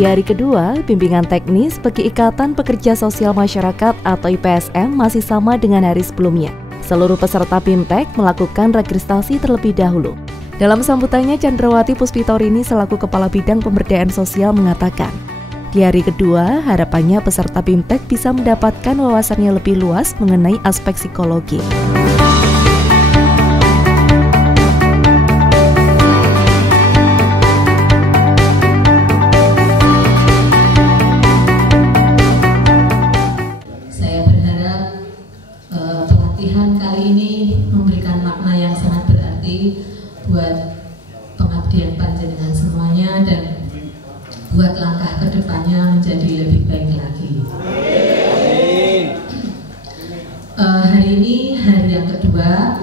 Di hari kedua, bimbingan teknis bagi Ikatan Pekerja Sosial Masyarakat atau IPSM masih sama dengan hari sebelumnya. Seluruh peserta BIMTEK melakukan registrasi terlebih dahulu. Dalam sambutannya, Chandrawati Puspitorini selaku Kepala Bidang Pemberdayaan Sosial mengatakan, di hari kedua, harapannya peserta BIMTEK bisa mendapatkan wawasannya lebih luas mengenai aspek psikologi. Pelatihan kali ini memberikan makna yang sangat berarti buat pengabdian panjenengan semuanya dan buat langkah kedepannya menjadi lebih baik lagi. Hari ini hari yang kedua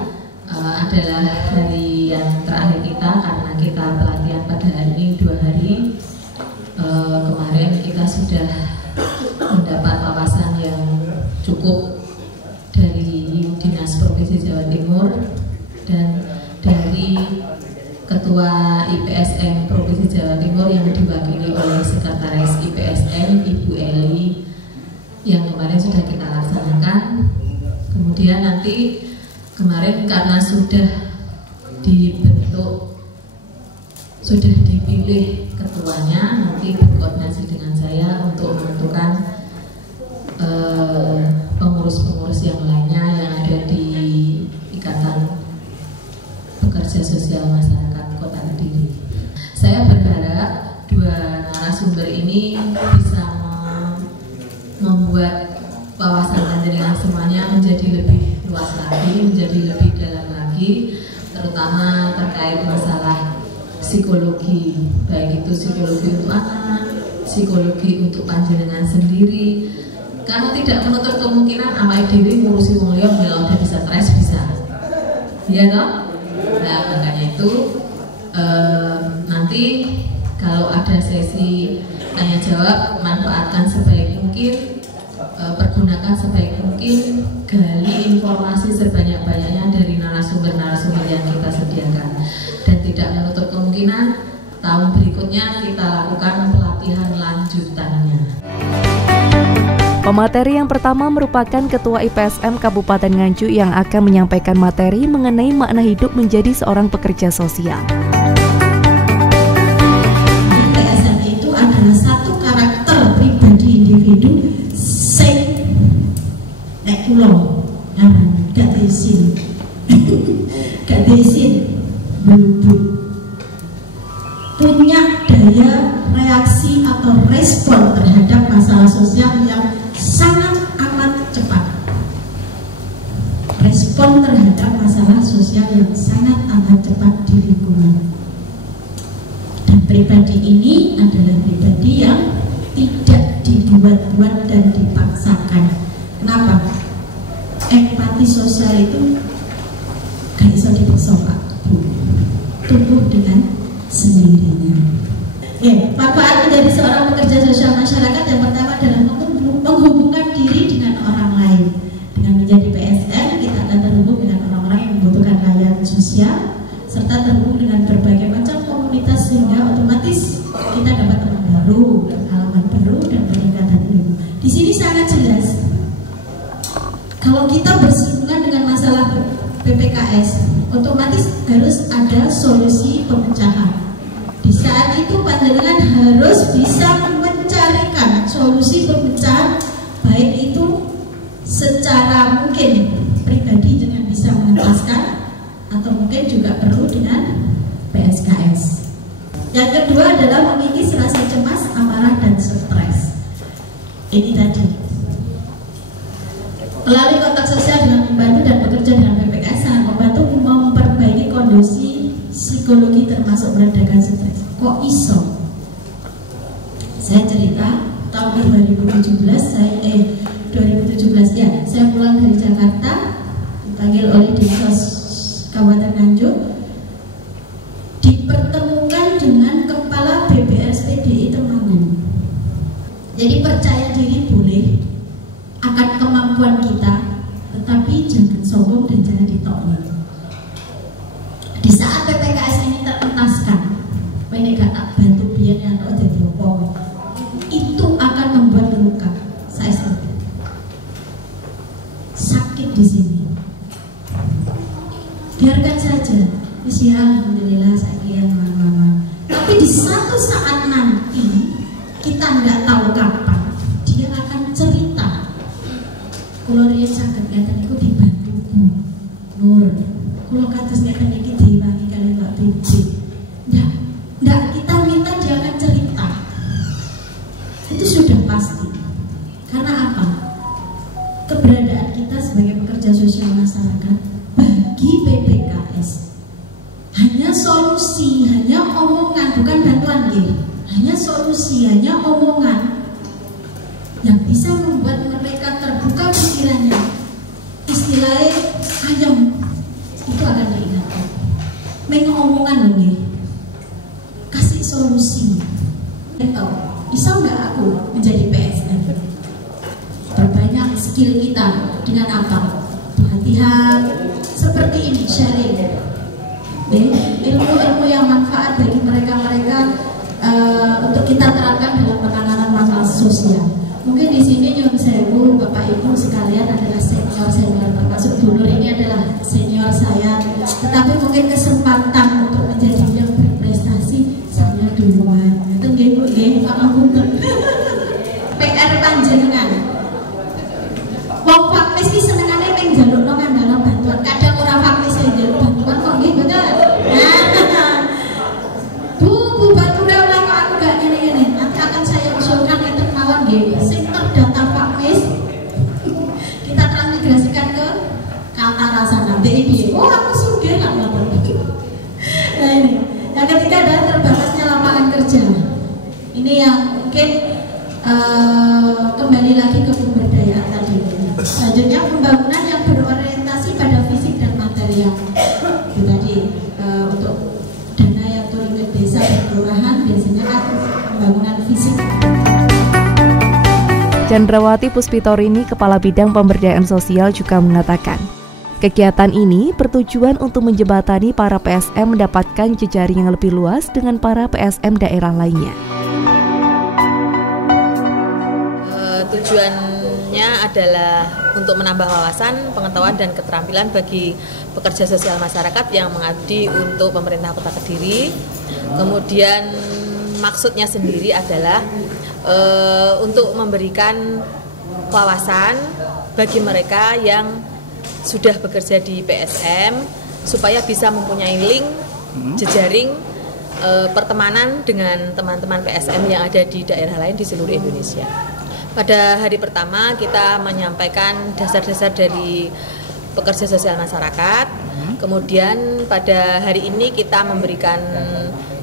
adalah hari yang terakhir kita karena kita pelatihan pada hari ini 2 hari. Kemarin kita sudah mendapat wawasan yang cukup dari Dinas Provinsi Jawa Timur dan dari Ketua IPSM Provinsi Jawa Timur yang diwakili oleh Sekretaris IPSM Ibu Eli yang kemarin sudah kita laksanakan. Kemudian nanti kemarin karena sudah dibentuk, sudah dipilih ketuanya, nanti berkoordinasi dengan saya untuk menentukan pengurus-pengurus yang lainnya yang ada di Ikatan Pekerja Sosial Masyarakat Kota Kediri. Saya berharap 2 narasumber ini bisa membuat wawasan panjenengan semuanya menjadi lebih luas lagi, menjadi lebih dalam lagi, terutama terkait masalah psikologi, baik itu psikologi untuk anak, psikologi untuk panjenengan sendiri. Karena tidak menutup kemungkinan awake dhewe ngurusi wong liya udah bisa stres, bisa. Iya toh? Nah, makanya itu nanti kalau ada sesi tanya jawab, manfaatkan sebaik mungkin, pergunakan sebaik mungkin, gali informasi sebanyak-banyaknya dari narasumber-narasumber yang kita sediakan. Dan tidak menutup kemungkinan tahun berikutnya kita lakukan pelatihan lanjutannya. Pemateri yang pertama merupakan Ketua IPSM Kabupaten Nganjuk yang akan menyampaikan materi mengenai makna hidup menjadi seorang pekerja sosial. IPSM itu adalah satu karakter pribadi individu sing nek kula gak diisin punya daya reaksi atau respon terhadap masalah sosial yang sangat amat cepat. Respon terhadap masalah sosial yang sangat amat cepat di lingkungan. Dan pribadi ini adalah pribadi yang tidak dibuat-buat dan dipaksakan. Kenapa? Empati sosial itu gak bisa dipaksa, Pak. Tumbuh dengan sendirinya. Manfaat menjadi seorang pekerja sosial masyarakat yang pertama adalah menghubungkan diri dengan orang lain. Dengan menjadi PSM, kita akan terhubung dengan orang-orang yang membutuhkan layanan sosial serta terhubung dengan berbagai macam komunitas sehingga otomatis kita dapat teman baru, pengalaman baru dan peningkatan ilmu. Di sini sangat jelas kalau kita bersinggungan dengan masalah PPKS, otomatis harus ada solusi pemecahan. Di saat itu panjenengan harus bisa mencarikan solusi pemecahan, baik itu secara mungkin pribadi dengan bisa mengentaskan atau mungkin juga perlu dengan PSKS. Yang kedua adalah mengikis rasa cemas, amarah dan stres. Ini tadi melalui kontak sosial dengan membantu dan bekerja dengan PPKS sangat membantu memperbaiki kondisi psikologi termasuk meredakan stres. Kok iso? Saya cerita tahun 2017 saya pulang dari Jakarta, dipanggil oleh Dinsos Kabupaten Nganjuk, dipertemukan dengan Kepala BPSPDI Temanggung. Jadi percaya diri boleh akan kemampuan kita, tetapi jangan sombong dan jangan ditolak. Di saat PPKS ini terentaskan, ini gak tak bantu biar yang jadi apa, pasti. Karena apa? Keberadaan kita sebagai pekerja sosial masyarakat bagi PPKS hanya solusi, hanya omongan, bukan bantuan gitu. Hanya solusi, hanya omongan yang bisa membuat mereka terbuka pikirannya. Istilahnya ayam itu akan diingatkan. Mengomongan lagi, kasih solusi. Bisa nggak aku menjadi PSM? Perbanyak skill kita dengan apa? Pelatihan seperti ini, sharing. Ilmu-ilmu yang manfaat bagi mereka-mereka untuk kita terapkan dalam penanganan masalah sosial. Mungkin di sini nyuwun sewu Bapak Ibu sekalian adalah senior, termasuk Bu Nur ini adalah senior saya. Tetapi mungkin kesempatan untuk menjadi yang berprestasi saya duluan. Itu nggih Bu nggih, pangapunten. PR panjenengan. Wong faktis ki senengane ning njalukno ngandalno bantuan. Kadang ora faktis njaluk bantuan kok nggih bener. Bu bature oleh kok aku gak ngene-ngene. Nanti akan saya usulkan enten mawon nggih. Sing terdata faktis kita transmigrasikan ke Kaltara sana. BI. Oh, aku sugih lah ngoten. Nah ini. Yang ketiga adalah terbatasnya lapangan kerja. Ini yang mungkin kembali lagi ke pemberdayaan tadi. Selanjutnya pembangunan yang berorientasi pada fisik dan material. Itu tadi untuk dana yang turun ke desa dan kelurahan biasanya kan pembangunan fisik. Chandrawati Puspitorini, Kepala Bidang Pemberdayaan Sosial juga mengatakan, kegiatan ini bertujuan untuk menjembatani para PSM mendapatkan jejaring yang lebih luas dengan para PSM daerah lainnya. Tujuannya adalah untuk menambah wawasan, pengetahuan, dan keterampilan bagi pekerja sosial masyarakat yang mengabdi untuk pemerintah Kota Kediri. Kemudian maksudnya sendiri adalah untuk memberikan wawasan bagi mereka yang sudah bekerja di PSM supaya bisa mempunyai link, jejaring, pertemanan dengan teman-teman PSM yang ada di daerah lain di seluruh Indonesia. Pada hari pertama kita menyampaikan dasar-dasar dari pekerja sosial masyarakat. Kemudian pada hari ini kita memberikan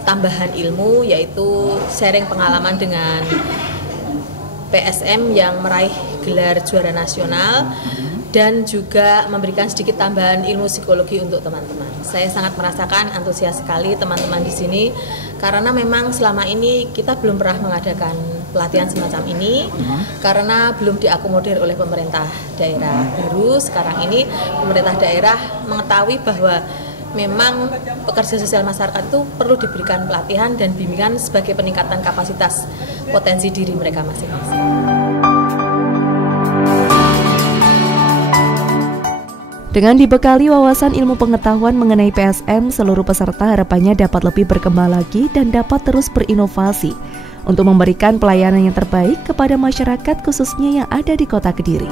tambahan ilmu, yaitu sharing pengalaman dengan PSM yang meraih gelar juara nasional dan juga memberikan sedikit tambahan ilmu psikologi untuk teman-teman. Saya sangat merasakan antusias sekali teman-teman di sini karena memang selama ini kita belum pernah mengadakan pelatihan semacam ini karena belum diakomodir oleh pemerintah daerah. Baru sekarang ini pemerintah daerah mengetahui bahwa memang pekerja sosial masyarakat itu perlu diberikan pelatihan dan bimbingan sebagai peningkatan kapasitas potensi diri mereka masing-masing. Dengan dibekali wawasan ilmu pengetahuan mengenai PSM, seluruh peserta harapannya dapat lebih berkembang lagi dan dapat terus berinovasi untuk memberikan pelayanan yang terbaik kepada masyarakat khususnya yang ada di Kota Kediri.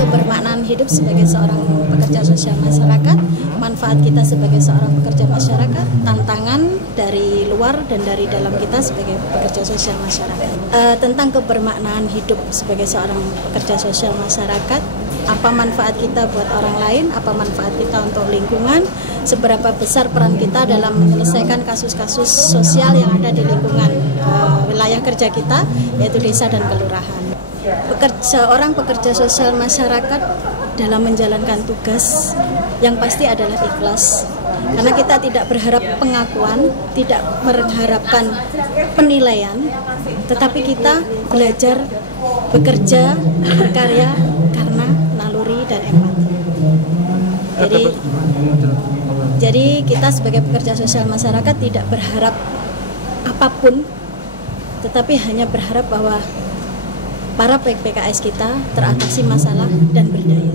Kebermaknaan hidup sebagai seorang pekerja sosial masyarakat, manfaat kita sebagai seorang pekerja masyarakat, tantangan dari luar dan dari dalam kita sebagai pekerja sosial masyarakat. Tentang kebermaknaan hidup sebagai seorang pekerja sosial masyarakat, apa manfaat kita buat orang lain, apa manfaat kita untuk lingkungan, seberapa besar peran kita dalam menyelesaikan kasus-kasus sosial yang ada di lingkungan wilayah kerja kita, yaitu desa dan kelurahan. Seorang pekerja sosial masyarakat dalam menjalankan tugas yang pasti adalah ikhlas, karena kita tidak berharap pengakuan, tidak mengharapkan penilaian, tetapi kita belajar bekerja, berkarya karena naluri dan empati. Jadi kita sebagai pekerja sosial masyarakat tidak berharap apapun, tetapi hanya berharap bahwa para PKS kita teratasi masalah dan berdaya.